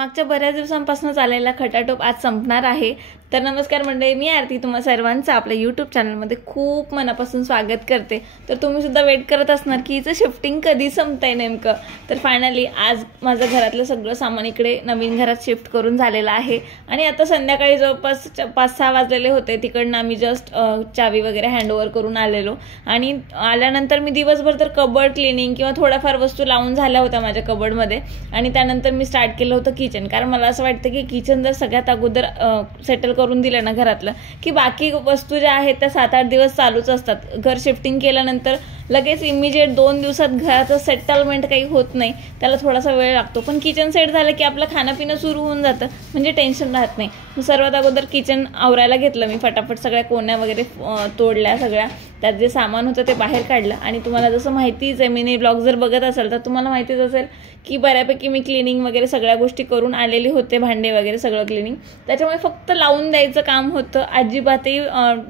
मागच्या बऱ्याच दिवसांपासून चाललेला खटाटोप आज संपणार आहे। तर नमस्कार मंडळी, मी आरती तुम्हा सर्वांचं आपल्या यूट्यूब चॅनलमध्ये खूप मनापासून स्वागत करते। तर तुम्ही सुद्धा वेट करत असणार की हिचं शिफ्टिंग कधी संपतंय नेमकं। तर फायनली आज माझं घरातलं सगळं सामान इकडे नवीन घरात शिफ्ट करून झालेलं आहे आणि आता संध्याकाळी जवळपास 5-6 वाजलेले होते। तिकडनं आम्ही जस्ट चावी वगैरे हँडओव्हर करून आलेलो आणि आल्यानंतर मी दिवसभर तर कबर्ड क्लिनिंग किंवा थोड्याफार वस्तू लावून झाल्या होत्या माझ्या कबर्डमध्ये आणि त्यानंतर मी स्टार्ट केलं होतं किचन। कारण मला असं वाटतं की किचन जर सगळ्यात अगोदर सेटल करून दिलं ना घरातलं की बाकी वस्तू ज्या आहेत त्या 7-8 दिवस चालूच असतात। घर शिफ्टिंग केल्यानंतर लगेच इमिजिएट 2 दिवसात घराचं सेटलमेंट काही होत नाही, त्याला थोडासा वेळ लागतो। पण किचन सेट झालं की आपलं खाणं पिणं सुरू होऊन जातं, म्हणजे टेन्शन राहत नाही। मग सर्वात अगोदर किचन आवरायला घेतलं मी, फटाफट सगळ्या कोण्या वगैरे तोडल्या, सगळ्या त्यात जे सामान होतं ते बाहेर काढलं। आणि तुम्हाला जसं माहितीच आहे, मिनी ब्लॉग जर बघत असाल तर तुम्हाला माहितीच असेल की बऱ्यापैकी मी क्लिनिंग वगैरे सगळ्या गोष्टी करून आलेली होते, भांडे वगैरे सगळं क्लिनिंग। त्याच्यामुळे फक्त लावून द्यायचं काम होतं, अजिबातही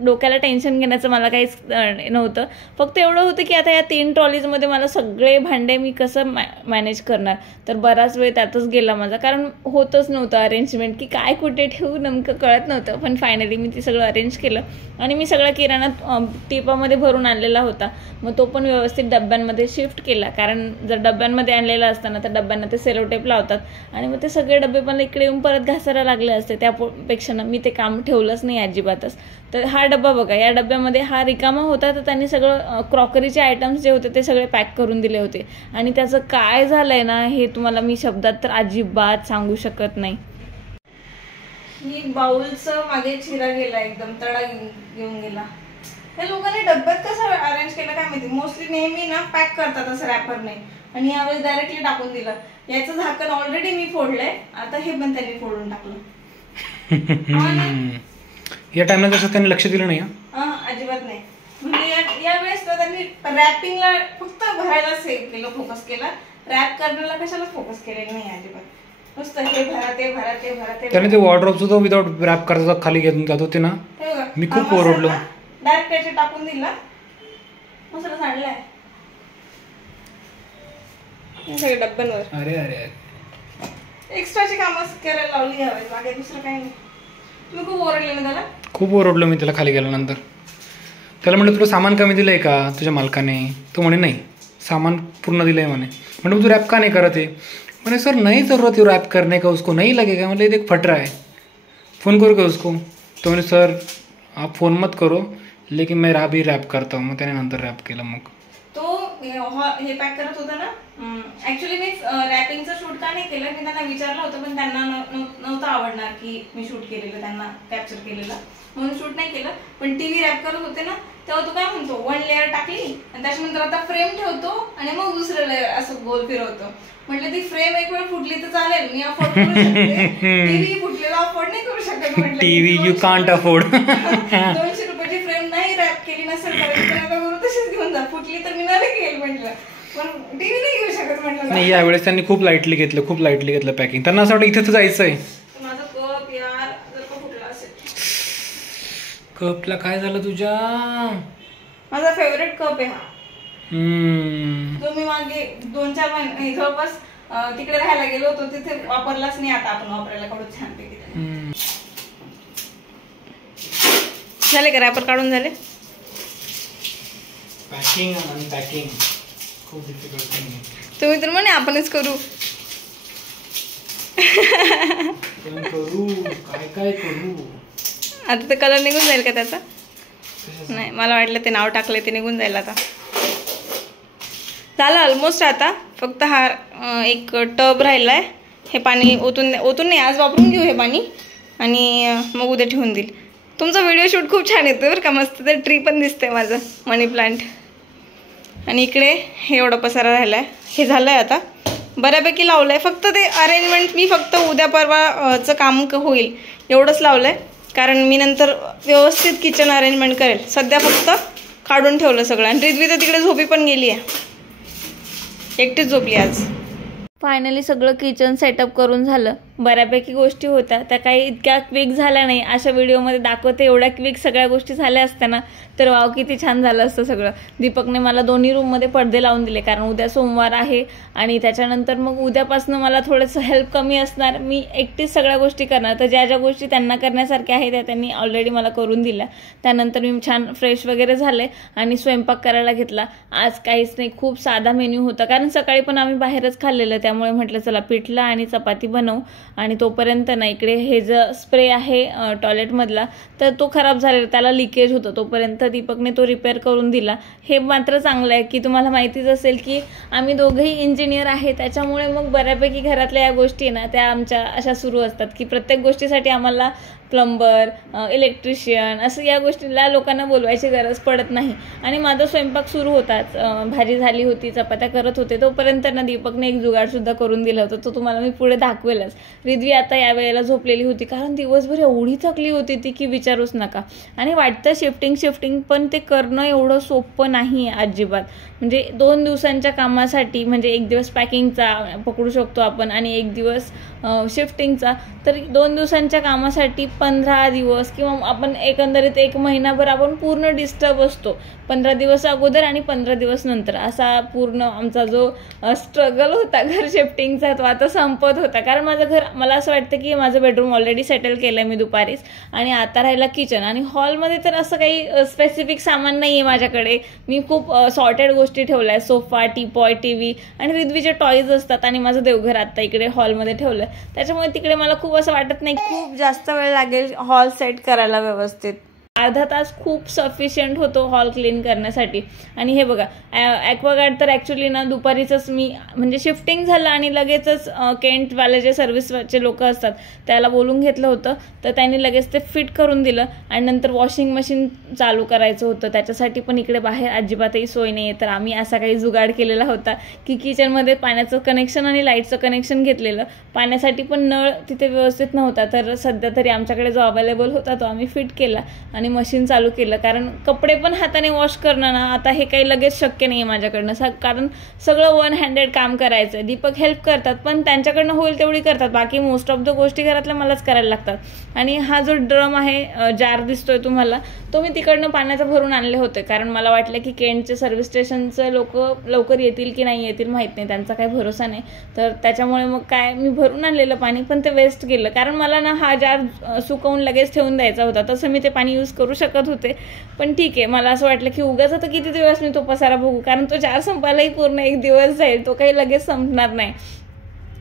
डोक्याला टेन्शन घेण्याचं मला काहीच नव्हतं। फक्त एवढं होतं की आता या 3 ट्रॉलीजमध्ये मला सगळे भांडे मी कसं मॅनेज करणार। तर बराच वेळ त्यातच गेला माझा, कारण होतच नव्हतं अरेंजमेंट की काय कुठे ठेवू नेमकं कळत नव्हतं। पण फायनली मी ते सगळं अरेंज केलं आणि मी सगळा किराणा टिपामध्ये भरून आणलेला होता, मग तो पण व्यवस्थित डब्यांमध्ये शिफ्ट केला। कारण जर डब्यांमध्ये आणलेला असताना तर डब्यांना ते सेलो टेप लावतात आणि मग ते सगळे डबे मला इकडे येऊन परत घासायला लागले असते, त्यापेक्षा मी ते काम ठेवलंच नाही अजिबातच। तर हा डब्बा बघा, या डब्यामध्ये हा रिकामा होता, तर त्यांनी सगळं क्रॉकरीचे आयटम्स जे होते ते सगळे पॅक करून दिले होते आणि त्याचं काय झालंय ना हे तुम्हाला मी शब्दात तर अजिबात सांगू शकत नाही। ही बाउलचं मागे चिरा गेला, एकदम तडा घेऊन गेला। हे लोकांनी डब्यात कसं अरेंज केलं काय माहिती, मोस्टली नेहमी ना पॅक करतात असं रॅपरने आणि यावेळेस डायरेक्टली टाकून दिलं। याचं झाकण ऑलरेडी मी फोडलंय, आता हे पण त्यांनी फोडून टाकलं। या टाइमला जसं त्यांनी लक्ष दिलं नाही अजिबात नाही। म्हणजे यावेळेस तर त्यांनी रॅपिंगला फक्त भरायलाच हे केलं, फोकस केला, रॅप करण्याला कशाला फोकस केलेलं नाही अजिबात। नुसतं हे भरा ते भरा ते भरा ते। त्याने ते वॉर्डरोबचं तो विदाउट रॅप करायचा खाली घेऊन जात होते ना, मी खूप ओरडलो। डायरेक्ट त्याचे टाकून दिला, मसाला सांडलाय सगळे डब्यांवर। अरे अरे एक्स्ट्राची कामं करायला लावली यावेळेस, मागे दुसरं काही नाही। तुम्ही खूप ओरडले ना त्याला? खूप ओरडलो मी त्याला खाली गेल्यानंतर। त्याला म्हटलं तुला सामान कमी दिलंय का तुझ्या मालकाने? तो म्हणे नाही, सामान पूर्ण दिलंय म्हणे। म्हणजे तू रॅप का नहीं करते? मैंने सर नहीं ज़रूरत है रैप करने का, उसको नहीं लगेगा। मतलब एक फट रहा है, फ़ोन करो क्या उसको? तो मैंने सर आप फ़ोन मत करो, लेकिन मैं अभी रॅप करता हूँ। मग त्याने नंतर रॅप केलं। मग तो हे पॅक करत होता ना, ऍक्च्युली मी रॅपिंगचं शूट का नाही केलं, मी त्यांना विचारलं होतं पण त्यांना नव्हतं आवडणार की मी शूट केलेलं, त्यांना कॅप्चर केलेलं, म्हणून शूट नाही केलं। पण टीव्ही रॅप करत होते ना तेव्हा तो काय म्हणतो, 1 लेअर टाकली आणि त्याच्यानंतर आता फ्रेम ठेवतो आणि मग दुसरं लेअर असं गोल फिरवतो। म्हटलं ती फ्रेम एक वेळ फुटली तर चालेल, मी अफोर्ड करू शकते, टीव्ही फुटलेला अफोर्ड नाही करू शकत। म्हटलं टीव्ही यू कांट अफोर्ड। 200 रुपयाची फ्रेम नाही रॅप केली नसेल तर आता करू तशीच घेऊन जा, फुटली तर मी नाही घेईल म्हटलं, पण टीव्ही नाही घेऊ शकत म्हटलं नाही। यावेळेस त्यांनी खूप लाईटली घेतलं पॅकिंग। त्यांना असं वाटलं इथे तर जायचंय। माझा कप यार जर का फुटला असेल। कपला काय झालं तुझ्या? माझा फेवरेट कप आहे हा, जो मी मागे 2-4 महिने जवळपास तिकडे राहायला गेलो होतो, तिथे वापरलाच नाही, आता आपण वापरायला काढू छानपैकी। झाले का रॅपर काढून? झाले। पॅकिंग आणि अनपॅकिंग खूप डिफिकल्ट थिंग आहे। तुम्ही तर म्हणे आपणच करू। काय करू? आता तर कलर निघून जाईल का त्याचा? नाही, मला वाटलं ते नाव टाकलंय ते निघून जाईल आता। झालं ऑलमोस्ट। आता फक्त हा एक टब राहिलाय, हे पाणी ओतून नाही, आज वापरून घेऊ हे पाणी आणि मग उद्या ठेवून देईल। तुमचा व्हिडिओ शूट खूप छान येतो बरं का, मस्त। ते ट्री पण दिसते माझं, मनी प्लांट। आणि इकडे हे एवढा पसारा राहिलाय, हे झालंय आता बऱ्यापैकी लावलंय। फक्त ते अरेंजमेंट मी फक्त उद्या परवाचं काम होईल एवढंच लावलंय, कारण मी नंतर व्यवस्थित किचन अरेंजमेंट करेल। सध्या फक्त काढून ठेवलं सगळं। आणि रिद्वी तर तिकडे झोपी पण गेली आहे, एकटीच झोपली आज। फायनली सगळं किचन सेटअप करून झालं, बऱ्यापैकी गोष्टी होत्या, त्या काही इतक्या क्विक झाल्या नाही. अशा व्हिडिओमध्ये दाखवते एवढ्या क्विक सगळ्या गोष्टी झाल्या असताना तर वाव किती छान झालं असतं सगळं. दीपकने मला दोन्ही रूममध्ये पडदे लावून दिले, कारण उद्या सोमवार आहे आणि त्याच्यानंतर मग उद्यापासून मला थोडंसं हेल्प कमी असणार. मी एकटीच सगळ्या गोष्टी करणार, तर ज्या ज्या गोष्टी त्यांना करण्यासारख्या आहेत त्या त्यांनी ऑलरेडी मला करून दिल्या. त्यानंतर मी छान फ्रेश वगैरे झाले आणि स्वयंपाक करायला घेतला. आज काहीच नाही, खूप साधा मेन्यू होता, कारण सकाळी पण आम्ही बाहेरच खाल्लेलं, त्यामुळे म्हटलं चला पिठलं आणि चपाती बनवू. आणि तोपर्यंत ना इकडे हे जो स्प्रे आहे टॉयलेटमधला तर तो खराब झालेला, त्याला लिकेज होतं. तोपर्यंत दीपकने तो रिपेअर करून दिला. हे मात्र चांगलं आहे की तुम्हाला माहितीच असेल की आम्ही दोघंही इंजिनियर आहे, त्याच्यामुळे मग बऱ्यापैकी घरातल्या या गोष्टी ना त्या आमच्या अशा सुरू असतात की प्रत्येक गोष्टीसाठी आम्हाला प्लंबर, इलेक्ट्रिशियन असं या गोष्टीला लोकांना बोलवायची गरज पडत नाही. आणि माझा स्वयंपाक सुरू होताच, भाजी झाली होती, चपात्या करत होते, तोपर्यंत ना दीपकने एक जुगाडसुद्धा करून दिलं होतं. तो तुम्हाला मी पुढे दाखवेलच. रिद्वी आता या वेळेला झोपलेली होती, कारण दिवसभर एवढी थकली होती ती की विचारूच नका. आणि वाटतं शिफ्टिंग पण ते करणं एवढं सोपं नाही अजिबात. म्हणजे 2 दिवसांच्या कामासाठी, म्हणजे एक दिवस पॅकिंगचा पकडू शकतो आपण आणि एक दिवस शिफ्टिंगचा, तर 2 दिवसांच्या कामासाठी 15 दिवस किंवा आपण एकंदरीत 1 महिनाभर आपण पूर्ण डिस्टर्ब असतो. 15 दिवस अगोदर आणि 15 दिवस नंतर असा पूर्ण आमचा जो स्ट्रगल होता घर शिफ्टिंगचा तो आता संपत होता. कारण माझं घर, मला असं वाटतं की माझं बेडरूम ऑलरेडी सेटल केलं मी दुपारीच, आणि आता राहिला किचन. आणि हॉलमध्ये तर असं काही स्पेसिफिक सामान नाही आहे माझ्याकडे. मी खूप सॉर्टेड गोष्टी ठेवल्या आहे, सोफा, टीपॉय, टीव्ही आणि रिद्वीचे टॉयज असतात, आणि माझं देवघर आता इकडे हॉलमध्ये ठेवलं. त्याच्यामुळे तिकडे मला खूप असं वाटत नाही खूप जास्त वेळ लागेल हॉल सेट करायला व्यवस्थित. अर्धा तास खूप सफिशियंट होतो हॉल क्लीन करण्यासाठी. आणि हे बघा, ॲक्वागार्ड तर ॲक्च्युली ना दुपारीच मी, म्हणजे शिफ्टिंग झालं आणि लगेचच केंटवाले जे सर्व्हिसचे लोक असतात त्याला बोलून घेतलं होतं, तर त्यांनी लगेच ते फिट करून दिलं. आणि नंतर वॉशिंग मशीन चालू करायचं होतं, त्याच्यासाठी पण इकडे बाहेर अजिबातही सोय नाही आहे. तर आम्ही असा काही जुगाड केलेला होता की किचनमध्ये पाण्याचं कनेक्शन आणि लाईटचं कनेक्शन घेतलेलं. पाण्यासाठी पण नळ तिथे व्यवस्थित नव्हता, तर सध्या तरी आमच्याकडे जो अवेलेबल होता तो आम्ही फिट केला आणि मशीन चालू केलं. कारण कपडे पण हाताने वॉश करणं ना आता हे काही लगेच शक्य नाही आहे माझ्याकडनं, कारण सगळं 1 हँडेड काम करायचं. दीपक हेल्प करतात, पण त्यांच्याकडनं होईल तेवढी करतात, बाकी मोस्ट ऑफ द गोष्टी घरातल्या मलाच करायला लागतात. आणि हा जो ड्रम आहे, जार दिसतोय तुम्हाला, तो मी तिकडनं पाण्याचं भरून आणले होते, कारण मला वाटलं की केंटचे सर्व्हिस स्टेशनचे लोक लवकर येतील की नाही येतील माहीत नाही, त्यांचा काही भरोसा नाही. तर त्याच्यामुळे मग काय मी भरून आणलेलं पाणी, पण ते वेस्ट गेलं, कारण मला ना हा जार सुकवून लगेच ठेवून द्यायचा होता. तसं मी ते पाणी यूज करू शकत होते, पण ठीक आहे. मला असं वाटलं की उगाच आता किती दिवस मी तो पसारा बघू, कारण तो जार संपायलाही पूर्ण 1 दिवस जाईल, तो काही लगेच संपणार नाही.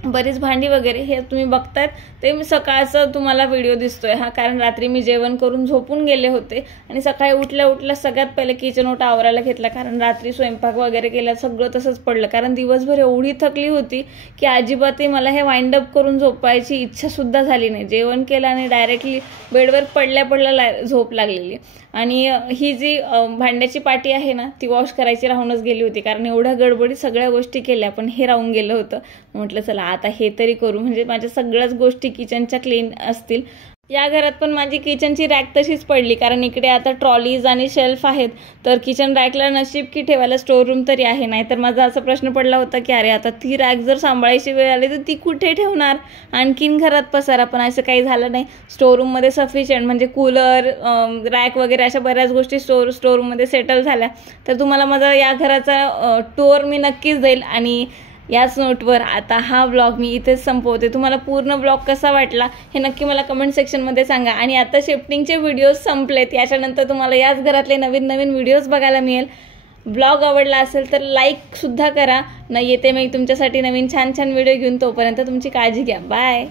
बरीच भांडी वगैरे हे तुम्ही बघतायत ते मी सकाळचं तुम्हाला व्हिडिओ दिसतोय हा, कारण रात्री मी जेवण करून झोपून गेले होते आणि सकाळी उठल्या सगळ्यात पहिले किचन ओटा आवरायला घेतला, कारण रात्री स्वयंपाक वगैरे केला सगळं तसंच पडलं. कारण दिवसभर एवढी थकली होती की अजिबातही मला हे वाइंड अप करून झोपायची इच्छा सुद्धा झाली नाही. जेवण केलं आणि डायरेक्टली बेडवर पडल्या झोप लागलेली. आणि ही जी भांड्याची पाटी आहे ना ती वॉश करायची राहूनच गेली होती, कारण एवढ्या गडबडीत सगळ्या गोष्टी केल्या, पण हे राहून गेलं होतं. म्हटलं चला आता हे तरी करू, म्हणजे माझ्या सगळ्याच गोष्टी किचनच्या क्लीन असतील. या घरात पण माझी किचनची रॅक तशीच पडली, कारण इकडे आता ट्रॉलीज आणि शेल्फ आहेत, तर किचन रॅकला नशीब की ठेवायला स्टोर रूम तरी आहे. नाही तर माझा असा प्रश्न पडला होता की अरे आता ती रॅक जर सांभाळायची वेळ आली तर ती कुठे ठेवणार, आणखीन घरात पसारा. पण असं काही झालं नाही. स्टोर रूममध्ये सफिशियंट, म्हणजे कूलर, रॅक वगैरे अशा बऱ्याच गोष्टी स्टोर रूममध्ये सेटल झाल्या. तर तुम्हाला माझा या घराचा टूर मी नक्कीच देईल. आणि याच नोटवर आता हा ब्लॉग मी इथेच संपवते. तुम्हाला पूर्ण ब्लॉग कसा वाटला हे नक्की मला कमेंट सेक्शनमध्ये सांगा. आणि आता शिफ्टिंगचे व्हिडिओज संपलेत, याच्यानंतर तुम्हाला याच घरातले नवीन व्हिडिओज बघायला मिळेल. ब्लॉग आवडला असेल तर लाईकसुद्धा करा. येते मी तुमच्यासाठी नवीन छान व्हिडिओ घेऊन. तोपर्यंत तुमची काळजी घ्या. बाय.